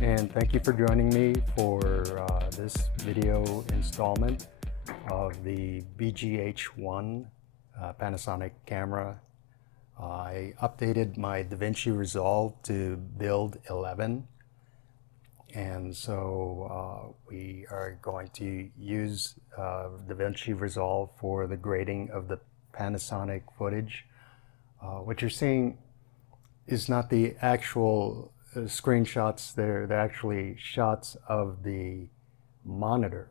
and thank you for joining me for this video installment of the BGH-1 Panasonic camera. I updated my DaVinci Resolve to build 11, and so we are going to use DaVinci Resolve for the grading of the Panasonic footage. What you're seeing is not the actual screenshots. They're actually shots of the monitor,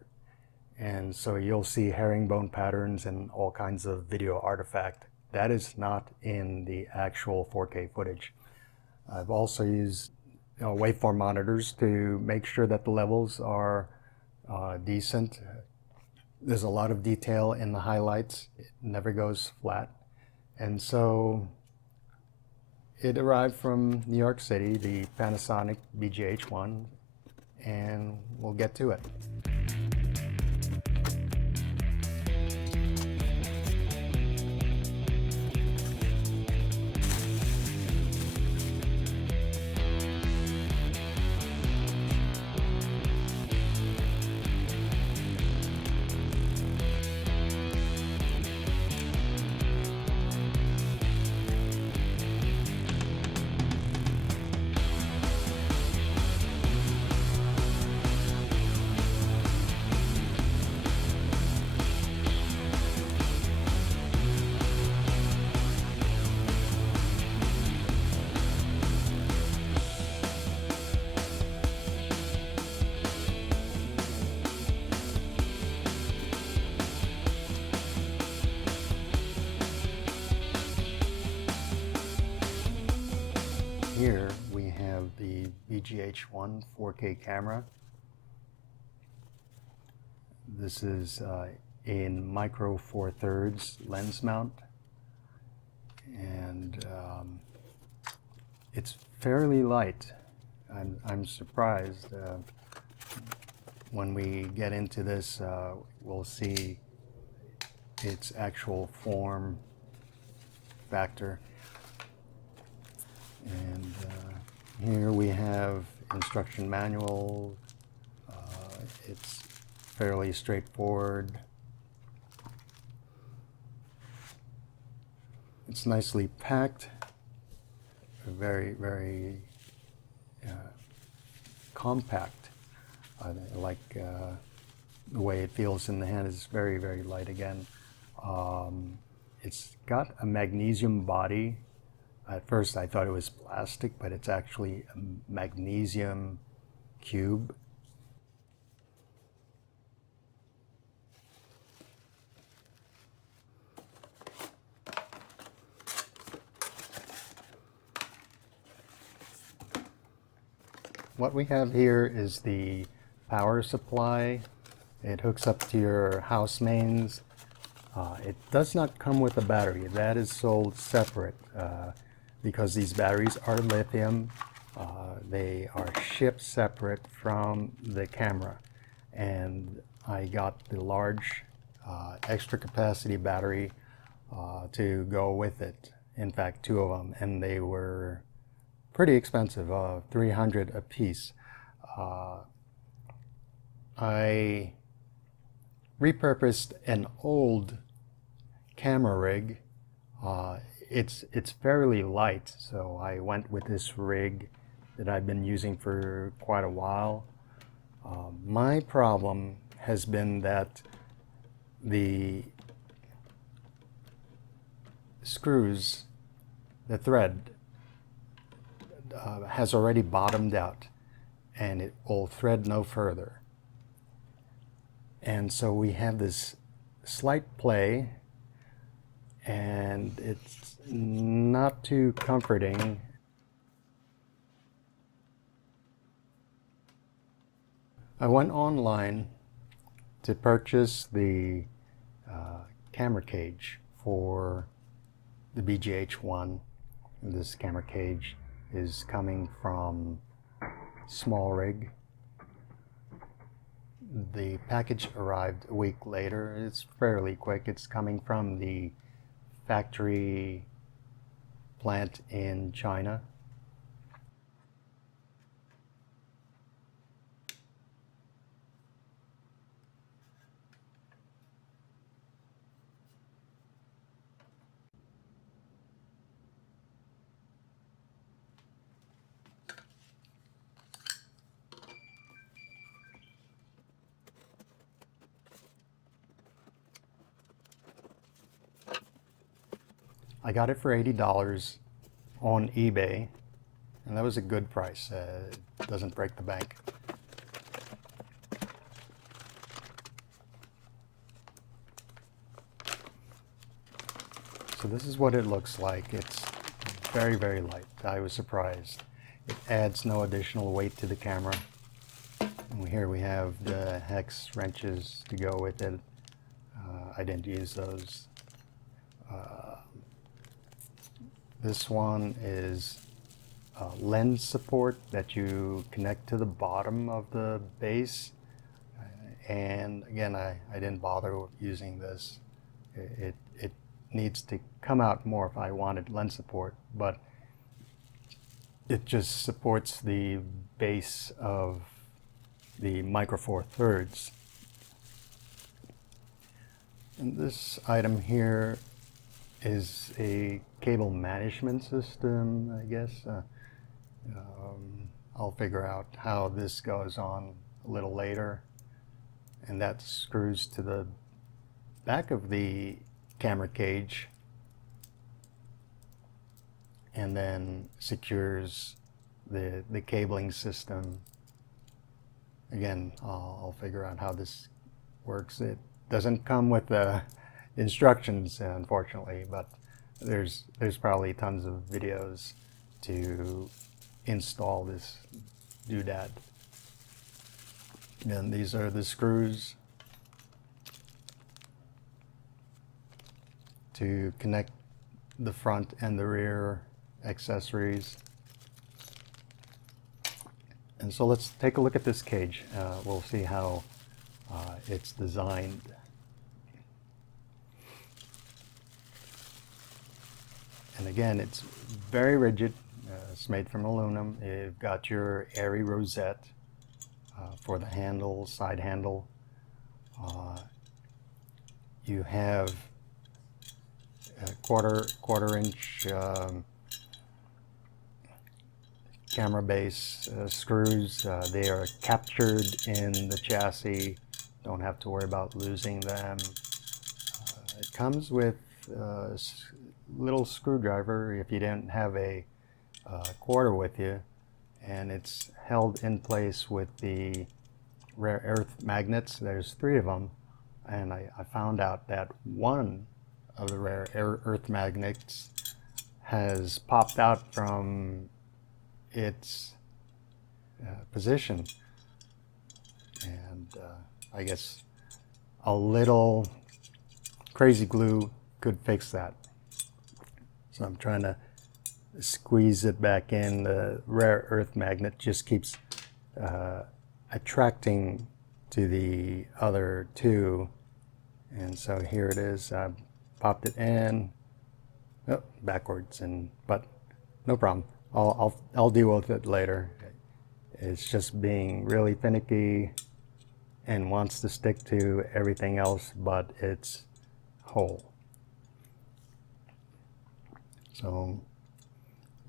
and so you'll see herringbone patterns and all kinds of video artifact. That is not in the actual 4K footage. I've also used waveform monitors to make sure that the levels are decent. There's a lot of detail in the highlights. It never goes flat. And so it arrived from New York City, the Panasonic BGH-1, and we'll get to it. Here we have the BGH-1 4K camera. This is in micro 4/3 lens mount, and it's fairly light. I'm surprised. When we get into this, we'll see its actual form factor. And here we have instruction manual. It's fairly straightforward. It's nicely packed, very, very compact. I like the way it feels in the hand. It's very, very light again. It's got a magnesium body. At first I thought it was plastic, but it's actually a magnesium cube. What we have here is the power supply. It hooks up to your house mains. It does not come with a battery. That is sold separate. Because these batteries are lithium, they are shipped separate from the camera, and I got the large extra capacity battery to go with it. In fact, 2 of them, and they were pretty expensive, $300 a piece. I repurposed an old camera rig. It's fairly light, so I went with this rig that I've been using for quite a while. My problem has been that the screws, the thread, has already bottomed out, and it will thread no further. And so we have this slight play, and it's not too comforting. I went online to purchase the camera cage for the BGH-1. This camera cage is coming from Smallrig. The package arrived a week later. It's fairly quick. It's coming from the factory plant in China. I got it for $80 on eBay, and that was a good price. It doesn't break the bank. So this is what it looks like. It's very, very light. I was surprised. It adds no additional weight to the camera. And here we have the hex wrenches to go with it. I didn't use those. This one is lens support that you connect to the bottom of the base. And again, I didn't bother using this. It needs to come out more if I wanted lens support, but it just supports the base of the Micro Four Thirds. And this item here is a cable management system, I guess. I'll figure out how this goes on a little later. And that screws to the back of the camera cage and then secures the cabling system. Again, I'll figure out how this works. It doesn't come with the instructions, unfortunately, but there's probably tons of videos to install this doodad. And these are the screws to connect the front and the rear accessories. And so let's take a look at this cage. We'll see how it's designed. And again, it's very rigid. It's made from aluminum. You've got your airy rosette for the handle, side handle. You have quarter inch camera base screws. They are captured in the chassis. Don't have to worry about losing them. It comes with a little screwdriver if you didn't have a quarter with you, and it's held in place with the rare earth magnets. There's 3 of them, and I found out that one of the rare earth magnets has popped out from its position, and I guess a little crazy glue could fix that. So I'm trying to squeeze it back in. The rare earth magnet just keeps attracting to the other 2, and so here it is. I popped it in, backwards, but no problem. I'll deal with it later. It's just being really finicky and wants to stick to everything else but its hole. So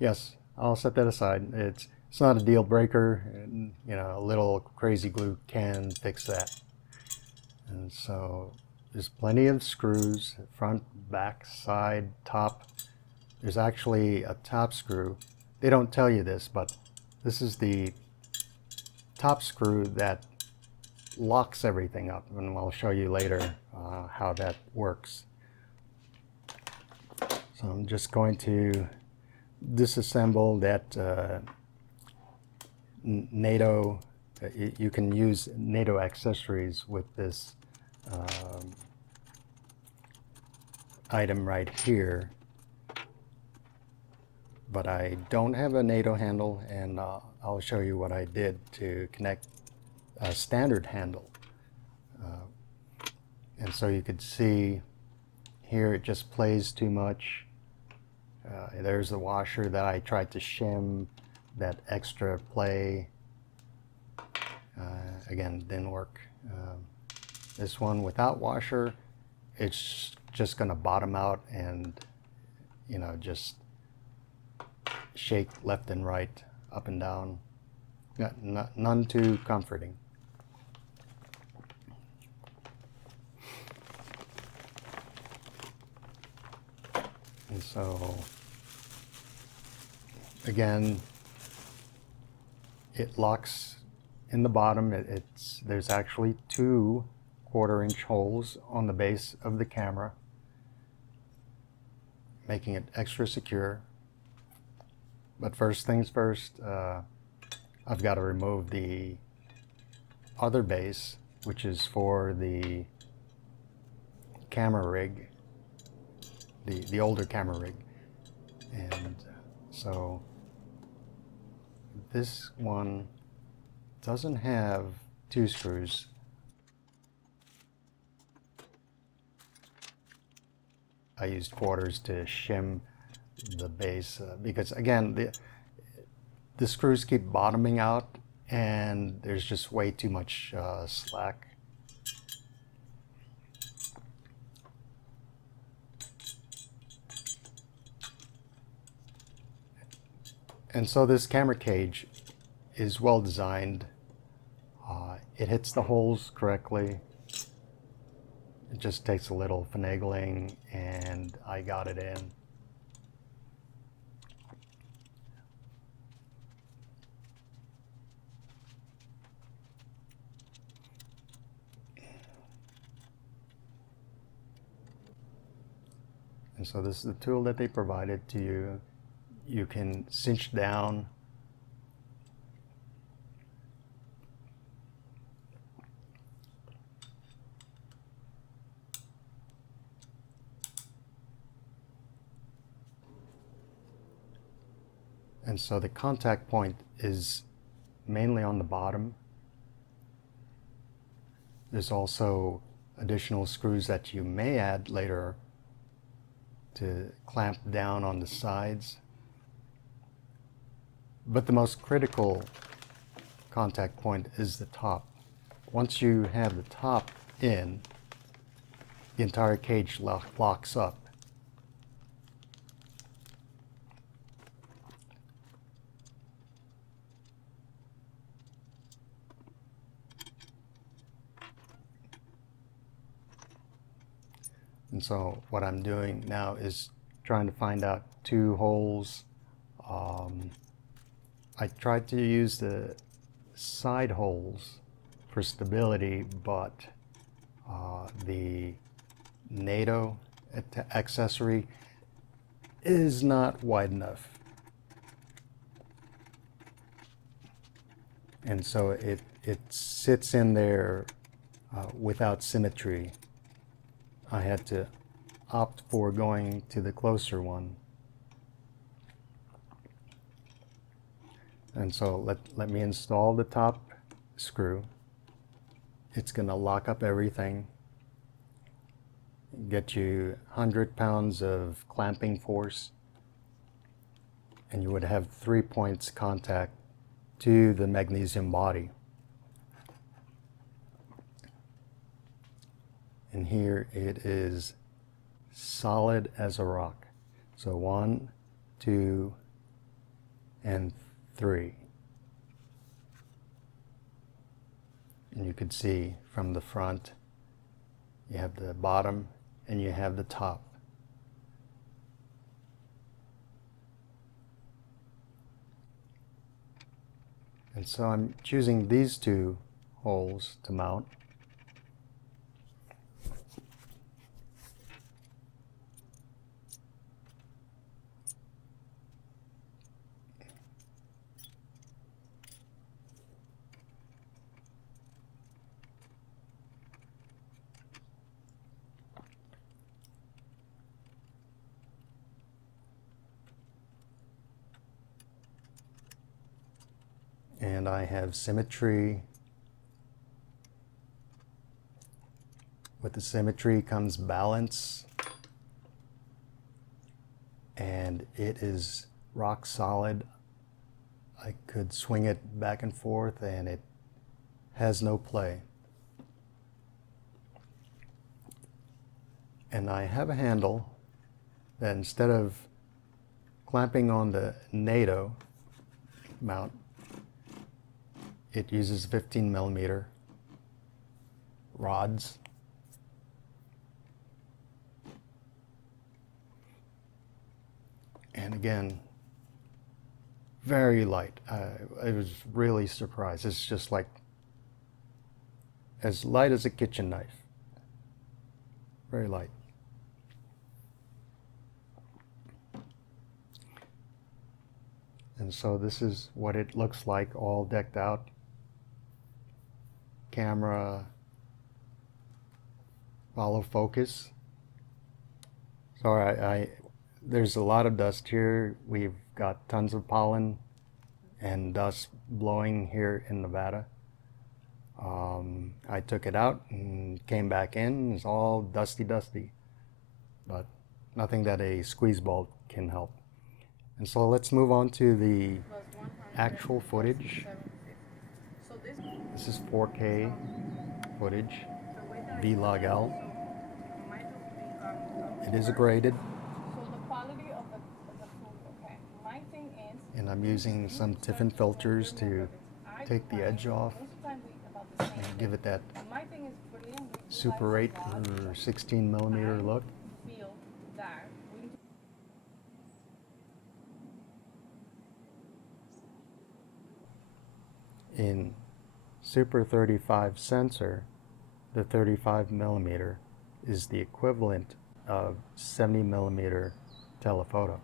yes, I'll set that aside. It's not a deal breaker, and a little crazy glue can fix that. And so there's plenty of screws, front, back, side, top. There's actually a top screw. They don't tell you this, but this is the top screw that locks everything up, and I'll show you later how that works. So I'm just going to disassemble that NATO. You can use NATO accessories with this item right here, but I don't have a NATO handle, and I'll show you what I did to connect a standard handle. And so you could see here it just plays too much. There's the washer that I tried to shim that extra play. Again, didn't work. This one without washer, it's just going to bottom out and just shake left and right, up and down. None too comforting. And so again, it locks in the bottom. There's actually 2 1/4-inch holes on the base of the camera, making it extra secure. But first things first, I've got to remove the other base, which is for the camera rig, the older camera rig. And so this one doesn't have 2 screws. I used quarters to shim the base because again the screws keep bottoming out and there's just way too much slack. And so this camera cage is well designed. It hits the holes correctly. It just takes a little finagling and I got it in. And so this is the tool that they provided to you. You can cinch down and so the contact point is mainly on the bottom. There's also additional screws that you may add later to clamp down on the sides. But the most critical contact point is the top. Once you have the top in, the entire cage locks up. And so what I'm doing now is trying to find out 2 holes. I tried to use the side holes for stability, but the NATO accessory is not wide enough. And so it sits in there without symmetry. I had to opt for going to the closer one. And so let me install the top screw. It's going to lock up everything, get you 100 pounds of clamping force, and you would have 3 points contact to the magnesium body. And here it is solid as a rock. So 1, 2, and 3. And you could see from the front, you have the bottom and you have the top. And so I'm choosing these 2 holes to mount. And I have symmetry. With the symmetry comes balance, and it is rock solid. I could swing it back and forth and it has no play. And I have a handle that instead of clamping on the NATO mount, it uses 15mm rods. And again, very light. I was really surprised. It's just like as light as a kitchen knife. Very light. And so this is what it looks like, all decked out. Camera, follow focus. So there's a lot of dust here. We've got tons of pollen and dust blowing here in Nevada. I took it out and came back in. It's all dusty, but nothing that a squeeze bolt can help. And so let's move on to the actual footage. This is 4K footage, V-Log-L. It is graded. And I'm using some Tiffin filters to take the edge off and give it that Super 8 or 16 millimeter look. In Super 35 sensor, the 35 millimeter is the equivalent of 70 millimeter telephoto.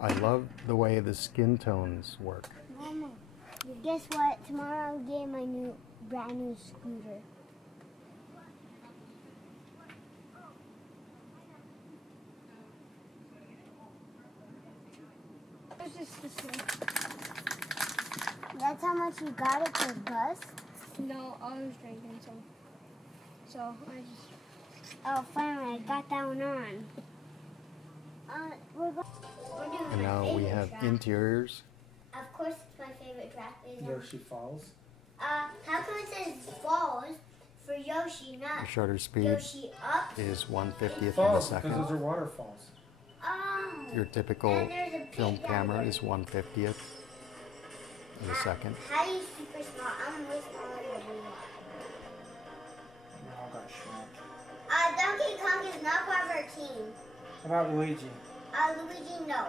I love the way the skin tones work. Mama, guess what? Tomorrow I'll get my brand new scooter. That's how much you got it for bus? No, I was drinking some. So I just. Oh, finally, I got that one on. We're doing And now we have interiors. Of course, it's my favorite track. Yoshi Falls. How come it says falls for Yoshi, not The shutter speed Yoshi up? is 1/50th of a Falls, because second. those are waterfalls. Oh. Your typical And there's a pig film down camera there. is 1/50th of a second. How do you super small? I'm way smaller than you. We all got shot. Donkey Kong is not part of our team. How about Luigi? Luigi, no.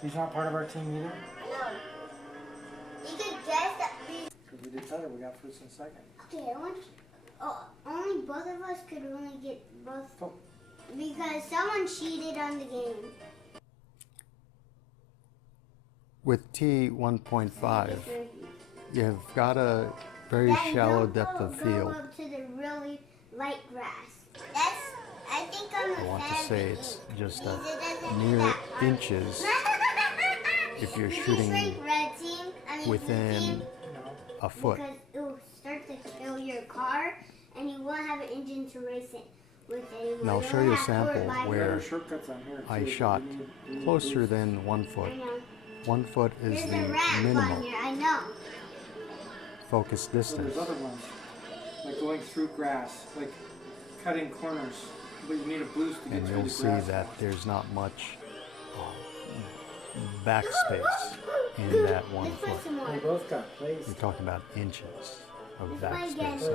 He's not part of our team either? No. You could guess that we... Because we did tell her we got first and second. Okay, only both of us could only get both... Oh. Because someone cheated on the game. With T1.5, you've got a very shallow depth of Go field. up to the really light grass. I think I'm I a want to fan say of it's it. just Because it doesn't mere do that. inches if you're You can shooting shrink red team, blue within team, a foot. because it will start to kill your car, and you won't have an engine to race it with anymore. And I'll You'll show you a have sample forward light. where There are shortcuts on here, I too. shot You need closer boost. than 1 foot. I know. 1 foot is There's the a ramp on minimal here, I know. focus So there's distance. other ones, like going through grass, like cutting corners, but you need a boost to get And through you'll the see grass. that there's not much backspace in that 1 Let's put foot. some more. We both got placed. We're talking about inches of Let's play again. backspace.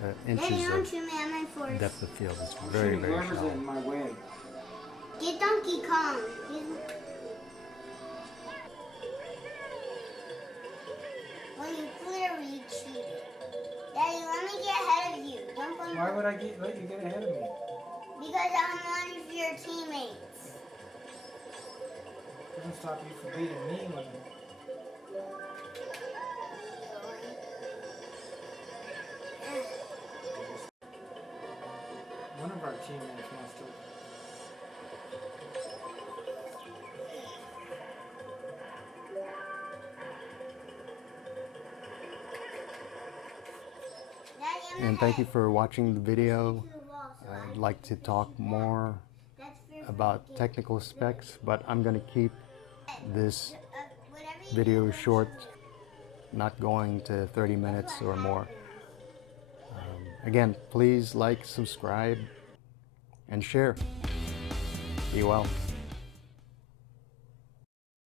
Daddy, Inches don't of shoot me, I'm in force. depth of field. It's I'm very, shooting very whoever's shallow. in my way. Get Donkey Kong. Well, you clearly cheated. Daddy, let me get ahead of you. Don't go Why would I let you get ahead of me? because I'm one of your teammates. Doesn't stop you from beating me when one of our teammates must have. Daddy, I'm And thank you ahead. for watching the video. To the wall, so I I'd can like to push talk you more down. That's fair for about the game. technical specs, but I'm going to keep this Whatever you video do, short, not going to 30 minutes or more. Again, please like, subscribe, and share. Be well.